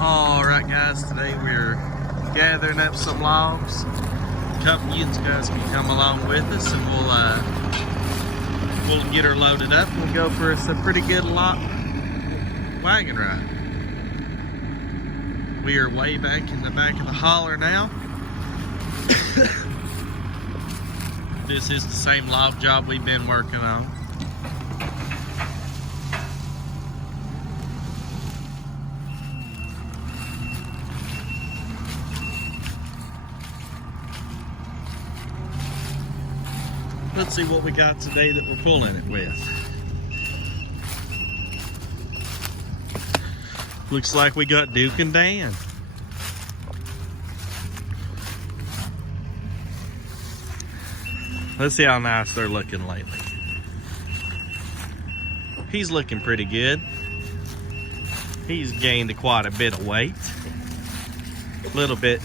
Alright guys, today we're gathering up some logs. A couple of you guys can come along with us and we'll get her loaded up and we'll go for a pretty good wagon ride. We are way back in the back of the holler now. This is the same log job we've been working on. Let's see what we got today that we're pulling it with. Looks like we got Duke and Dan. Let's see how nice they're looking lately. He's looking pretty good. He's gained quite a bit of weight. A little bit,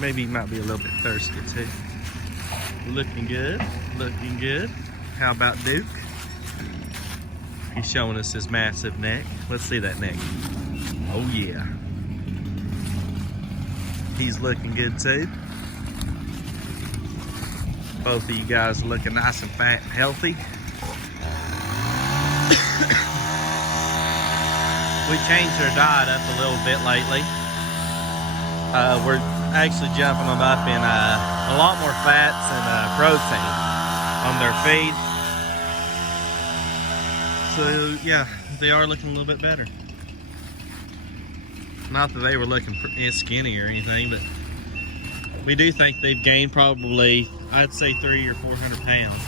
maybe he might be a little bit thirsty too. Looking good, looking good. How about Duke? He's showing us his massive neck. Let's see that neck. Oh yeah. He's looking good too. Both of you guys are looking nice and fat and healthy. We changed our diet up a little bit lately. We're actually jumping them up in a lot more fats and protein on their feed. So yeah, they are looking a little bit better. Not that they were looking skinny or anything, but we do think they've gained probably, I'd say 300 or 400 pounds.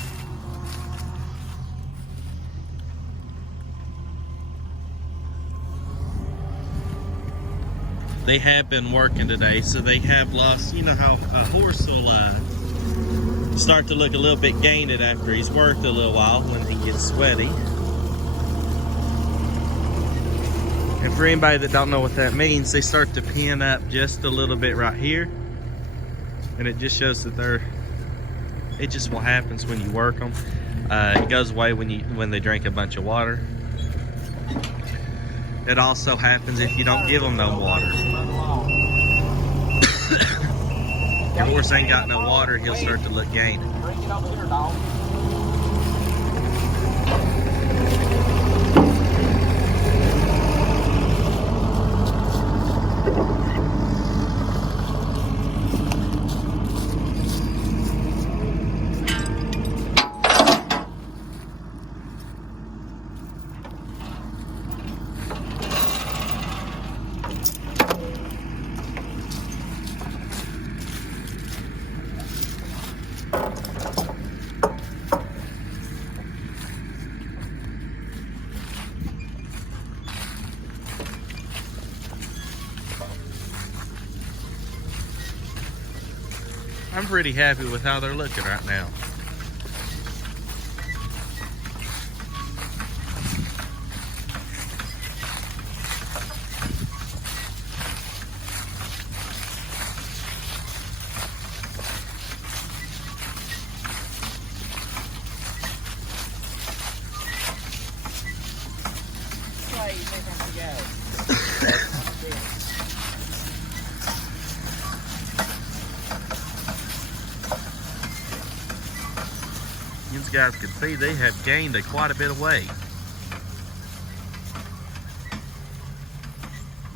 They have been working today, so they have lost, you know how a horse will start to look a little bit gained after he's worked a little while when he gets sweaty. And for anybody that don't know what that means, they start to pin up just a little bit right here. And it just shows that it just what happens when you work them. It goes away when they drink a bunch of water. It also happens if you don't give them no water. If your horse ain't got no water, he'll start to look gained. Bring it over here, dog. I'm pretty happy with how they're looking right now. You guys can see they have gained quite a bit of weight.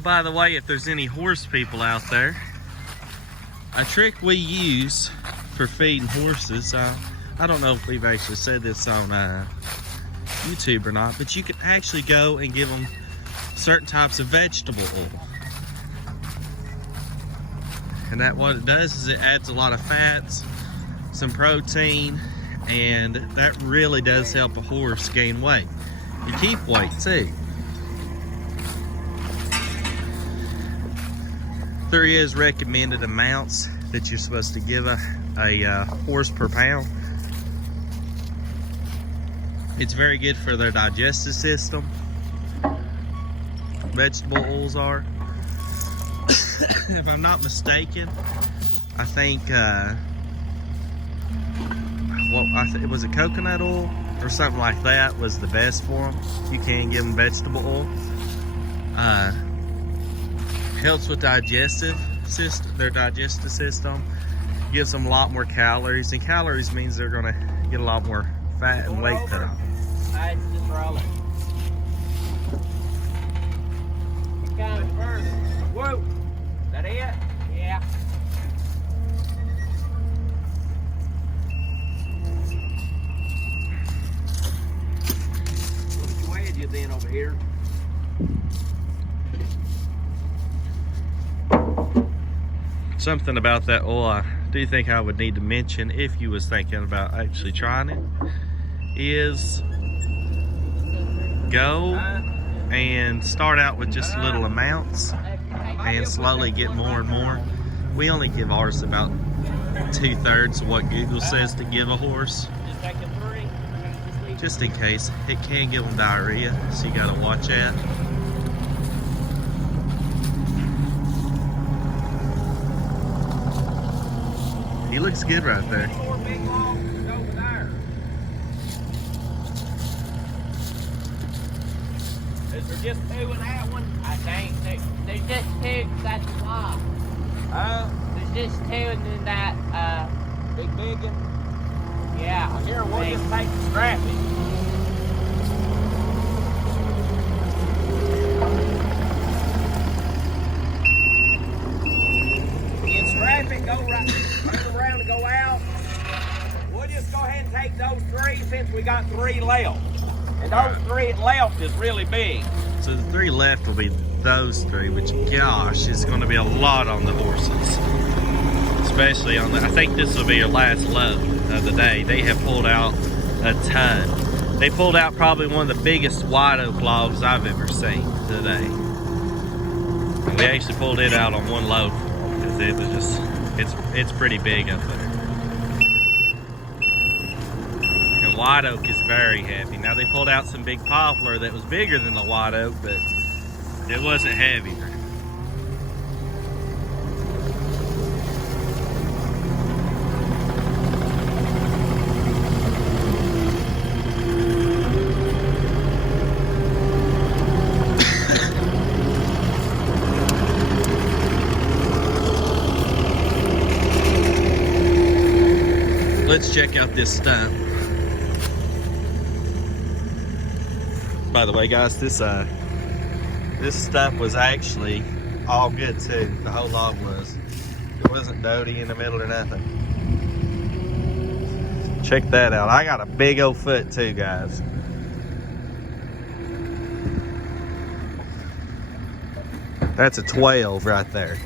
By the way, if there's any horse people out there, a trick we use for feeding horses, I don't know if we've actually said this on YouTube or not, but you can actually go and give them certain types of vegetable oil. And that what it does is it adds a lot of fats, some protein, and that really does help a horse gain weight. You keep weight too. There is recommended amounts that you're supposed to give a horse per pound. It's very good for their digestive system. Vegetable oils are. If I'm not mistaken, I think was it coconut oil or something like that was the best for them. You can give them vegetable oil. Helps with digestive system, their digestive system. Gives them a lot more calories, and calories means they're gonna get a lot more fat and weight cut off. Alright, just roll it. Keep going further. Whoa! Is that it? Yeah. Which way had you been over here? Something about that oil I do think I would need to mention if you was thinking about actually trying it is go and start out with just little amounts and slowly get more and more. We only give ours about 2/3 of what Google says to give a horse, just in case. It can give them diarrhea, so you got to watch that. He looks good right there. Is there just two in that one? I think there's just two. That's why. There's just two in that big one. Yeah. Here, we'll just take the strapping. Get strapping, go right, turn around and go out. We'll just go ahead and take those three since we got three left. And those three left is really big. So the three left will be those three, which, gosh, is going to be a lot on the horses. Especially on the, I think this will be your last load of the day. They have pulled out a ton. They pulled out probably one of the biggest white oak logs I've ever seen today. And we actually pulled it out on one load because it was just, it's pretty big up there. And white oak is very heavy. Now they pulled out some big poplar that was bigger than the white oak, but it wasn't heavier. Let's check out this stump. By the way, guys, this stump was actually all good too. The whole log was. It wasn't doty in the middle or nothing. Check that out. I got a big old foot too, guys. That's a 12 right there.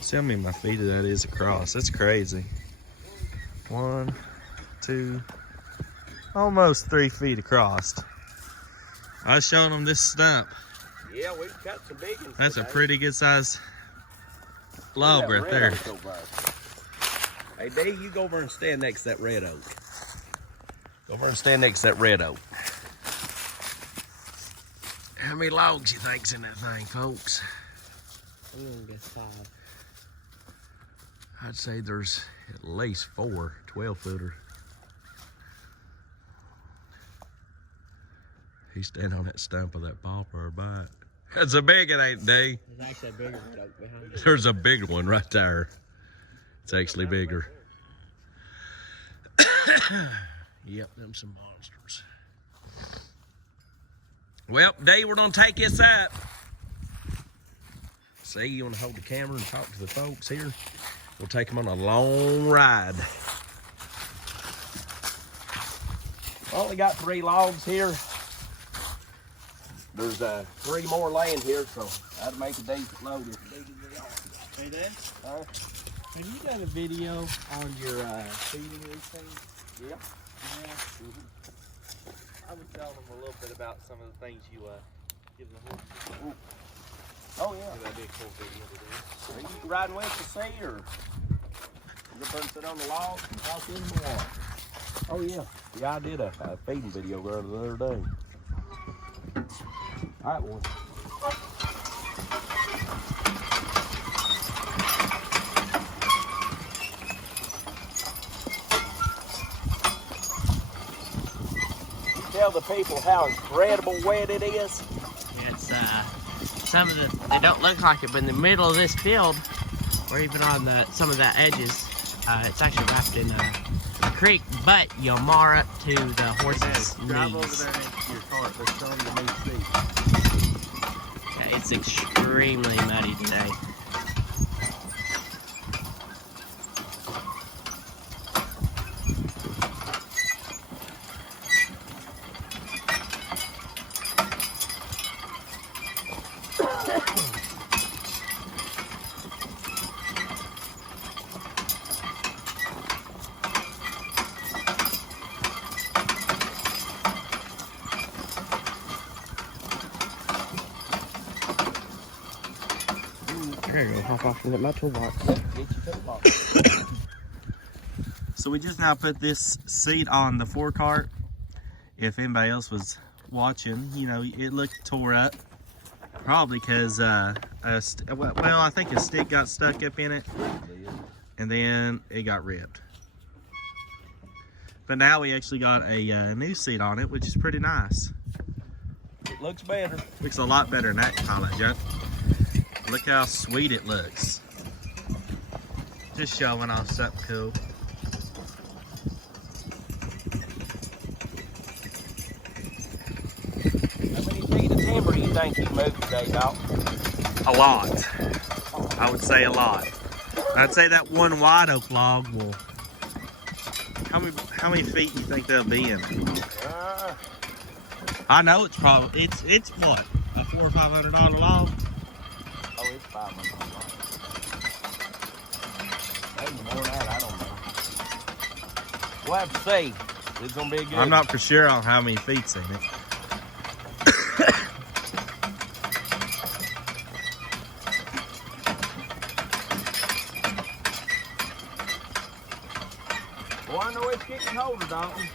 See how many of my feet that is across. That's crazy. 1, 2, almost 3 feet across. I was showing them this stump. Yeah, we've got some big ones. That's a pretty good size log right there. Hey, D, you go over and stand next to that red oak. Go over and stand next to that red oak. How many logs you think's in that thing, folks? I'm gonna guess 5. I'd say there's at least 4 12-footer. He's standing on that stump of that poplar bite. That's a big one, ain't they? There's actually a bigger red oak behind it. There's a big one right there. It's actually bigger. Yep, them some monsters. Well, Dave, we're gonna take this up. See, you wanna hold the camera and talk to the folks here? We'll take them on a long ride. Only got 3 logs here. There's 3 more laying here, so that'd make a decent load as big as they are. Hey, Dad? Have you got a video on your feeding these things? Yep. Yeah. I was telling them a little bit about some of the things you give the horses. Oh, yeah. That'd be a cool video to do. Are you riding with to see, or you gonna sit on the log and talk in the water? Oh, yeah. Yeah, I did a feeding video the other day. All right, well. tell the people how incredible wet it is? It's some of the, they don't look like it, but in the middle of this field, or even on some of the edges, it's actually wrapped in a creek, but you'll mar up to the horses' Drive over knees. there next to your cart. Let's show them the new seat. Yeah, it's extremely muddy today. Here you go, hop off and get my toolbox. Get your toolbox. So we just now put this seat on the forecart. If anybody else was watching, you know, it looked tore up. Probably because, well, I think a stick got stuck up in it. And then it got ripped. But now we actually got a new seat on it, which is pretty nice. It looks better. Looks a lot better than that pilot junk. Look how sweet it looks. Just showing off something cool. How many feet of timber do you think you moved today, Doc? A lot. I would say a lot. I'd say that one white oak log will. How many feet do you think they'll be in? I know it's probably it's what, a $400 or $500 log. Oh, it's 500. Maybe more than that. I don't know. We'll have to see. It's gonna be good. I'm not for sure on how many feet's in it. Well, I know it's getting colder, Dalton.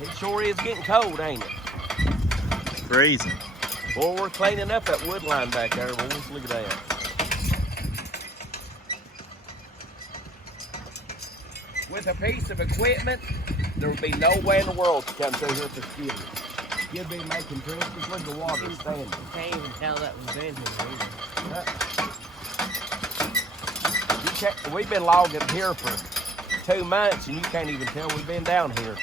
It sure is getting cold, ain't it? Freezing. Boy, we're cleaning up that wood line back there, boys. Look at that. With a piece of equipment, there would be no way in the world to come through here for skidding. You'd be making trips. Just look at the water standing. Can't even tell that was in here. We've been logging here for 2 months, and you can't even tell we've been down here.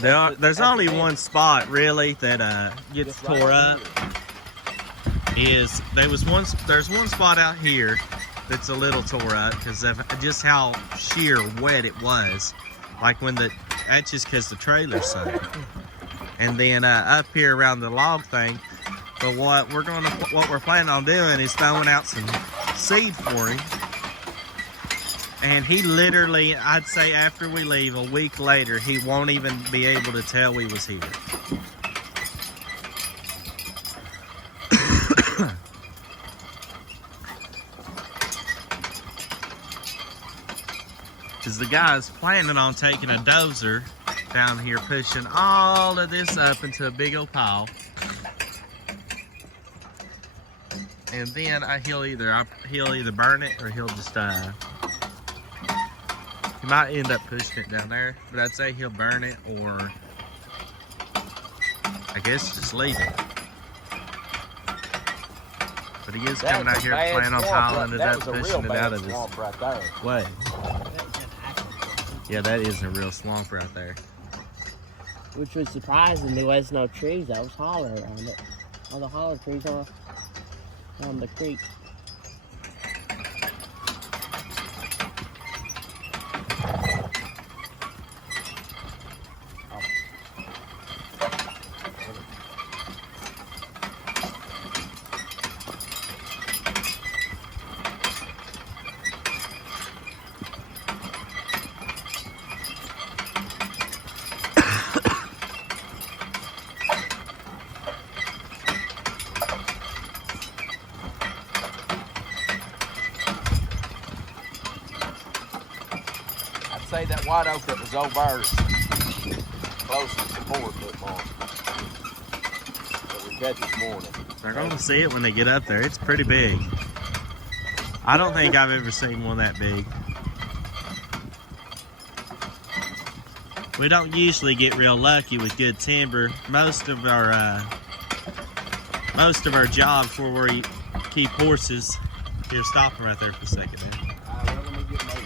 There's only one spot really that gets Just right tore over up. There's one spot out here that's a little tore up because of just how sheer wet it was. Like when that's just because the trailer's sunk. And then up here around the log thing. But what we're planning on doing is throwing out some seed for him. And he literally, I'd say after we leave, a week later, he won't even be able to tell we was here. Because the guy's planning on taking a dozer down here, pushing all of this up into a big old pile. And then he'll either burn it or he'll just he might end up pushing it down there, but I'd say he'll burn it or I guess just leave it. But he is coming out here planning on piling it up, pushing it out of this way. Yeah, that is a real swamp right there. Which was surprising, there was no trees. That was holler around it. All the holler trees are on the creek. Say that white oak that was over there is closest to 4 foot mark that we cut this morning. They're going to see it when they get up there. It's pretty big. I don't think I've ever seen one that big. We don't usually get real lucky with good timber. Most of our jobs where we keep horses. Here, stop them right there for a second, man. Well, let me get mine.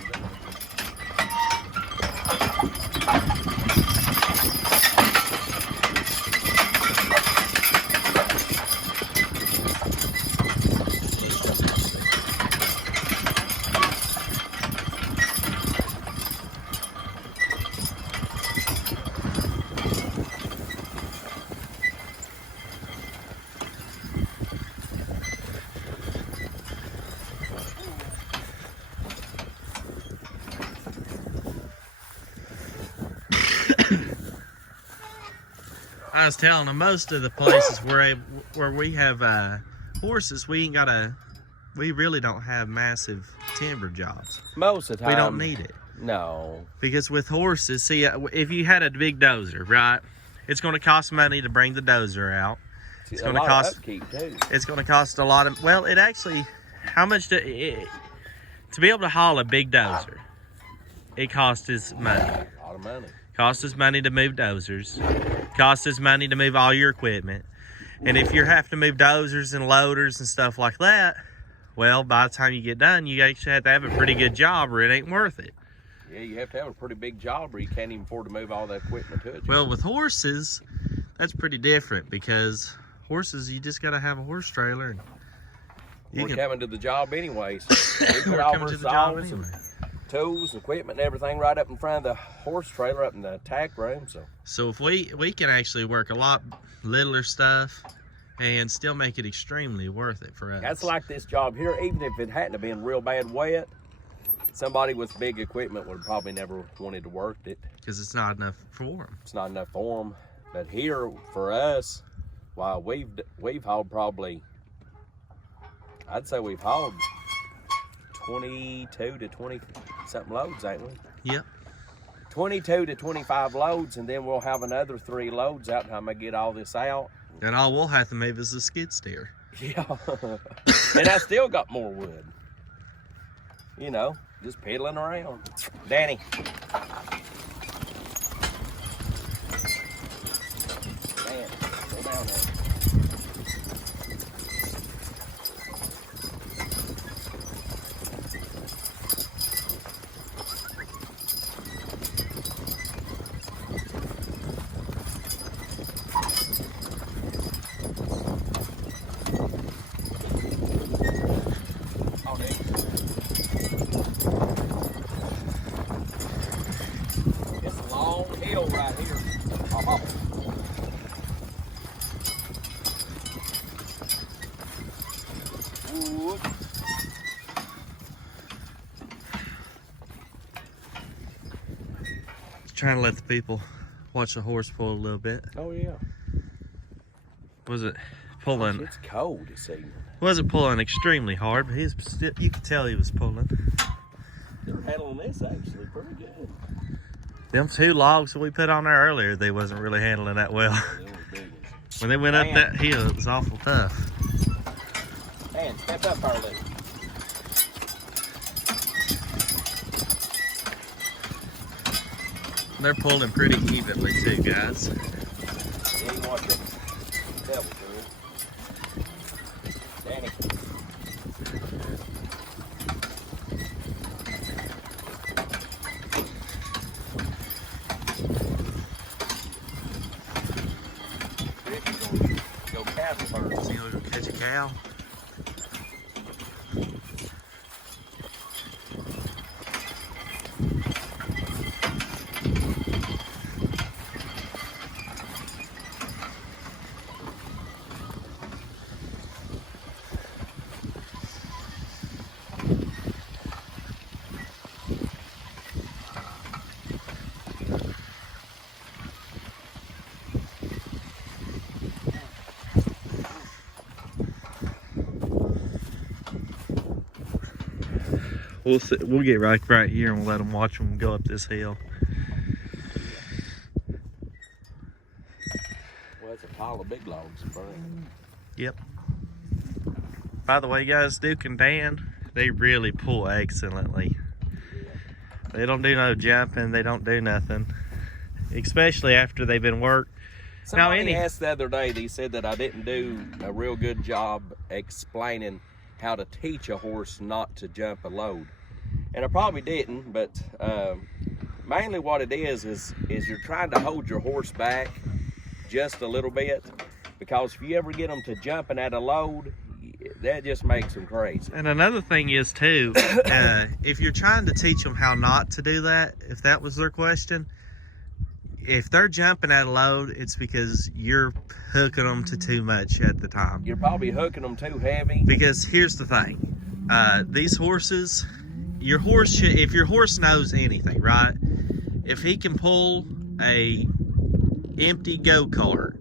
I was telling them most of the places where we have horses, we really don't have massive timber jobs. Most of the time. We don't need it. No. Because with horses, see, if you had a big dozer, right, it's going to cost money to bring the dozer out. It's going to cost upkeep too. It's going to cost a lot of, well, it actually, how much to be able to haul a big dozer, it costs us money. A lot of money. Costs us money to move dozers. Costs us money to move all your equipment. And if you have to move dozers and loaders and stuff like that, well, by the time you get done, you actually have to have a pretty good job or it ain't worth it. Yeah, you have to have a pretty big job or you can't even afford to move all that equipment to it. Well, with horses, that's pretty different because horses, you just got to have a horse trailer. And We're coming to the job anyways. We we're put all coming our to the job saws and anyway. tools, equipment, and everything right up in front of the horse trailer up in the tack room. So if we can actually work a lot littler stuff and still make it extremely worth it for us. That's like this job here. Even if it hadn't have been real bad wet, somebody with big equipment would have probably never wanted to work it. Because it's not enough for them. It's not enough for them. But here for us, wow, we've hauled probably, I'd say we've hauled 22 to 20 something loads, ain't we? Yep. 22 to 25 loads, and then we'll have another 3 loads out time I get all this out. And all we'll have to move is a skid steer. Yeah. And I still got more wood. You know, just pedaling around. Danny. Man, go down there. It's a long hill right here. Uh-huh. Ooh. Trying to let the people watch the horse pull a little bit. Oh yeah. Was it pulling? It's cold this evening. Wasn't pulling extremely hard, but he's still, you could tell he was pulling. They're handling this actually pretty good. Them 2 logs that we put on there earlier, they wasn't really handling that well. They were big ones. When they went up that hill, it was awful tough. Man, step up our little. They're pulling pretty evenly too, guys. Yeah, you want that devil girl. Danny. Rick's gonna go cattle first. So you gonna go catch a cow? We'll get right here and we'll let them watch them go up this hill. Well, it's a pile of big logs in front. Yep. By the way, guys, Duke and Dan They really pull excellently. They don't do no jumping. They don't do nothing, especially after they've been worked. Somebody asked the other day, they said that I didn't do a real good job explaining how to teach a horse not to jump a load. And I probably didn't, but mainly what it is you're trying to hold your horse back just a little bit, because if you ever get them to jumping at a load, that just makes them crazy. And another thing is too, if you're trying to teach them how not to do that, if that was their question, if they're jumping at a load, it's because you're hooking them to too much at the time. You're probably hooking them too heavy. Because here's the thing, these horses, your horse should, if your horse knows anything, right? If he can pull a empty go-kart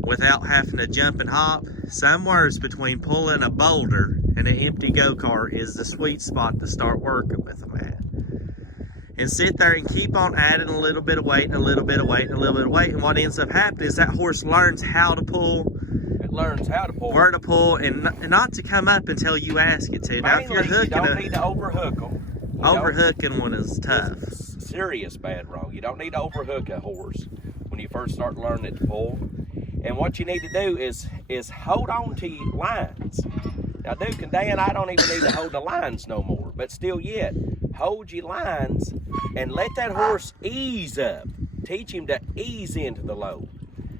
without having to jump and hop, somewhere between pulling a boulder and an empty go-kart is the sweet spot to start working with them at. And sit there and keep on adding a little bit of weight and a little bit of weight and a little bit of weight, and what ends up happening is that horse learns how to pull. It learns how to pull. Where to pull, and not to come up until you ask it to. Now, if you're hooking, you don't need to overhook them. Overhooking one is tough. It's serious bad wrong. You don't need to overhook a horse when you first start learning it to pull. And what you need to do is hold on to your lines. Now, Duke and Dan, I don't even need to hold the lines no more, but still yet, hold your lines and let that horse ease up. Teach him to ease into the load,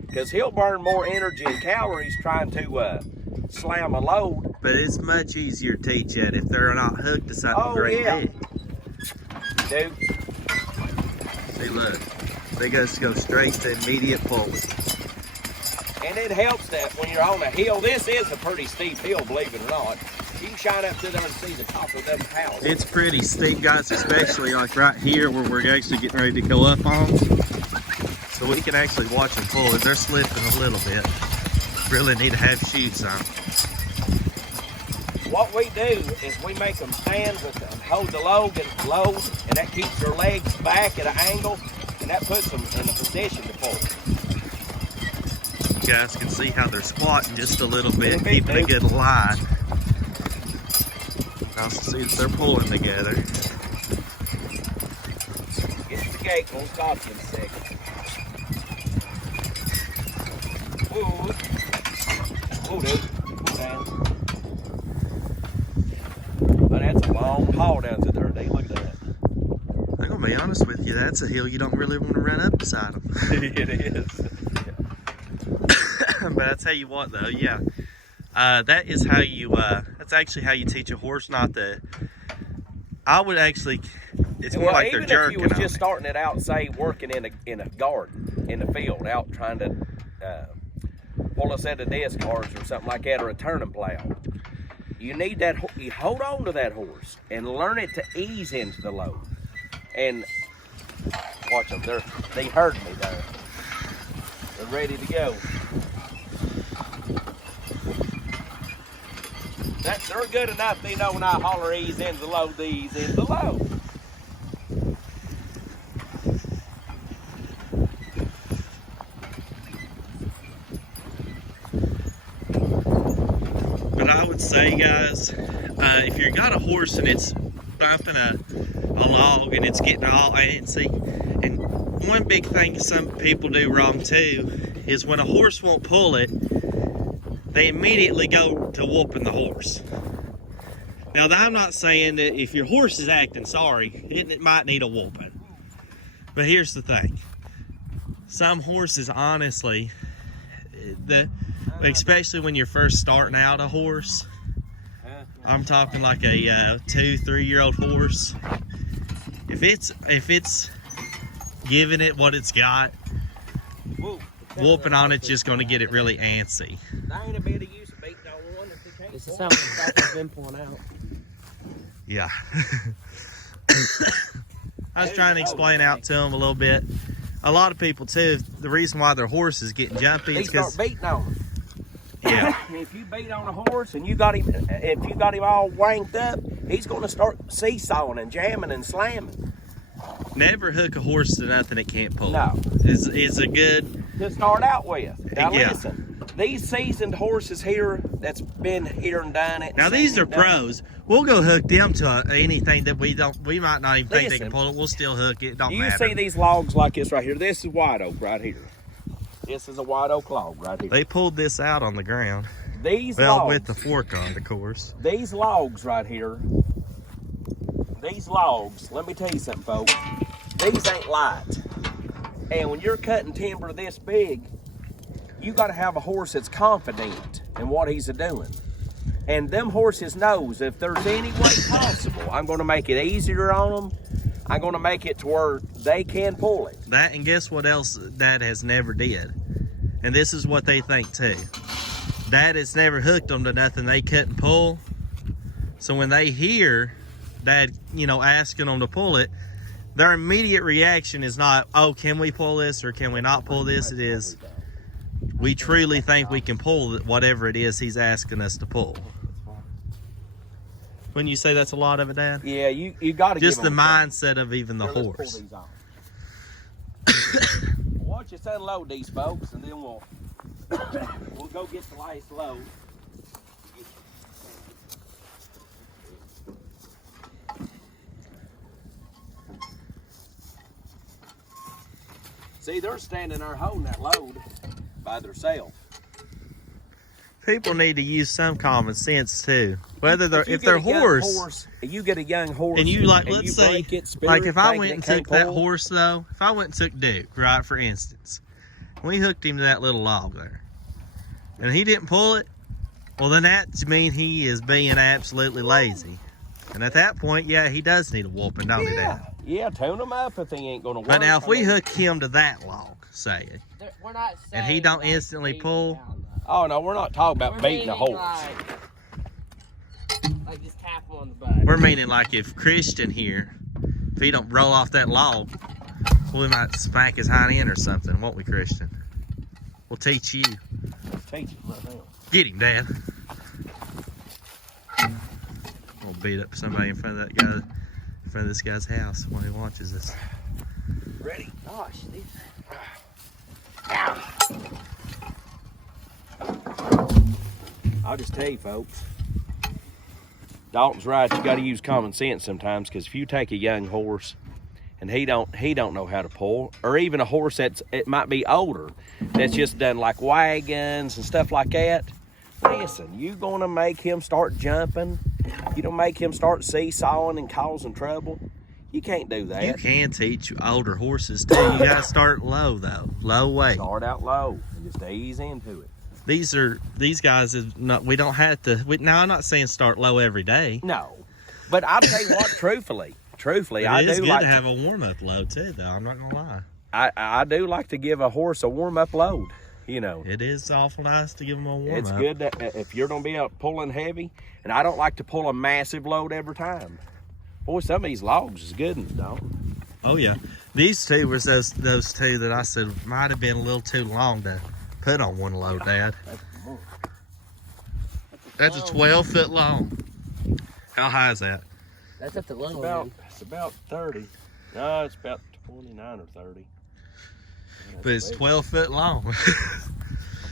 because he'll burn more energy and calories trying to slam a load. But it's much easier to teach it if they're not hooked to something big. Dude. See, look, they just go straight to immediate pulling. And it helps that when you're on a hill, this is a pretty steep hill, believe it or not. You can shine up to there and see the top of them houses. It's pretty steep, guys, especially like right here where we're actually getting ready to go up on. So we can actually watch them pull. If they're slipping a little bit, really need to have shoes on. What we do is we make them stand with them, hold the load, and that keeps their legs back at an angle, and that puts them in a position to pull. You guys can see how they're squatting just a little bit, keeping a good line. You can also see that they're pulling together. Get to the gate, we'll stop in a second. Ooh, dude, pull down. But that's a long haul down through there, Dave. Look at that. I'm gonna be honest with you, that's a hill you don't really want to run up beside them. It is. But I tell you what, though, yeah, that is how you. That's actually how you teach a horse not to. I would actually. It's more like they're jerking. Even if you was just starting it out, say working in a garden, in the field, out trying to pull a set of disc cards or something like that, or a turning plow. You need that. You hold on to that horse and learn it to ease into the load. And watch them. They heard me there. They're ready to go. They're good enough. They know when I holler ease into the load, they ease into the load. But I would say, guys, if you got a horse and it's bumping a log and it's getting all antsy, and one big thing some people do wrong too is when a horse won't pull it, they immediately go to whooping the horse. Now, I'm not saying that if your horse is acting sorry, it might need a whooping. But here's the thing. Some horses, honestly, especially when you're first starting out a horse, I'm talking like a 2-3-year-old horse. If it's giving it what it's got, whooping on it's just going to get it really antsy. Ain't a bit of use of beating on one if they can't. This is something that's been pulling out. Yeah. I was trying to explain out to them a little bit. A lot of people too, the reason why their horse is getting jumpy is because start beating on them. Yeah. If you beat on a horse and you got him all wanked up, he's going to start seesawing and jamming and slamming. Never hook a horse to nothing it can't pull. No. Is a good to start out with. Now yeah. listen. these seasoned horses here that's been here and done it. Now these are pros. We'll go hook them to anything that we might not even think they can pull it. We'll still hook it. Don't matter. You see these logs like this right here? This is white oak right here. This is a white oak log right here. They pulled this out on the ground. These logs, logs, with the fork on, of course. These logs right here. These logs. Let me tell you something, folks. These ain't light. And when you're cutting timber this big, you got to have a horse that's confident in what he's doing. And them horses knows if there's any way possible, I'm going to make it easier on them. I'm going to make it to where they can pull it. That, and guess what else Dad has never did? And this is what they think too. Dad has never hooked them to nothing they couldn't pull. So when they hear Dad, you know, asking them to pull it, their immediate reaction is not, oh, can we pull this or can we not pull this? It is, we truly think we can pull whatever it is he's asking us to pull. When you say that's a lot of it, Dad? Yeah, you got to just the mindset of even the horse. Watch us unload these folks, and then we'll go get the last load. See, they're standing there holding that load by themselves. People need to use some common sense too. Whether they're if they're horse, you get a young horse, and you like, let's say, like if I went and took that horse though, if I went and took Duke, right, for instance, we hooked him to that little log there, and he didn't pull it, well then that means he is being absolutely lazy, and at that point, yeah, he does need a whooping, don't he, Dad? Yeah, tune him up if he ain't gonna work. But now if we hook him to that log, say, we're not and he don't instantly pull. Oh no, we're not talking about beating a horse. Like just tap him on the butt. We're meaning like if Christian here, if he don't roll off that log, we might smack his hind end or something, won't we, Christian? We'll teach you. Teach him right now. Get him, Dad. We'll beat up somebody in front of that guy, in front of this guy's house while he watches us. Ready? Gosh, these... I'll just tell you, folks. Dalton's right. You got to use common sense sometimes, because if you take a young horse and he don't know how to pull, or even a horse it might be older, that's just done like wagons and stuff like that. Listen, you gonna make him start jumping? You don't make him start seesawing and causing trouble. You can't do that. You can teach older horses too. You gotta start low though, low weight. Start out low and just ease into it. These guys is not. We don't have to. Now I'm not saying start low every day. No, but I'll tell you what. Truthfully, I do like to have a warm up load too, though. I'm not gonna lie. I do like to give a horse a warm up load. You know, it is awful nice to give them a warm up. It's good that if you're gonna be out pulling heavy, and I don't like to pull a massive load every time. Boy, some of these logs is good, though. Oh yeah, these two was those two that I said might have been a little too long to put on one load, Dad. That's a 12-foot long. How high is that? That's at the low end. It's about 30. No, it's about 29 or 30. But it's 12 foot long.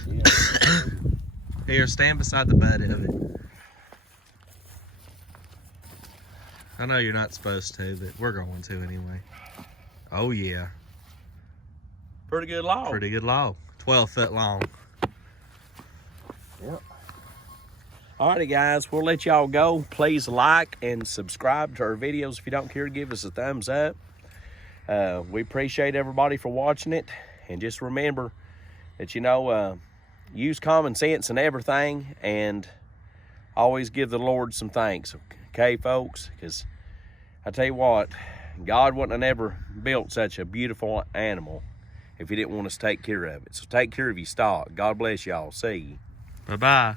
Yeah. Here, stand beside the butt of it. I know you're not supposed to, but we're going to anyway. Oh yeah. Pretty good log. Pretty good log. 12 foot long. Yep. Alrighty guys, we'll let y'all go. Please like and subscribe to our videos. If you don't care, give us a thumbs up. We appreciate everybody for watching it. And just remember that, you know, use common sense in everything, and always give the Lord some thanks. Okay, folks? Because I tell you what, God wouldn't have never built such a beautiful animal if he didn't want us to take care of it. So take care of your stock. God bless y'all. See you. Bye-bye.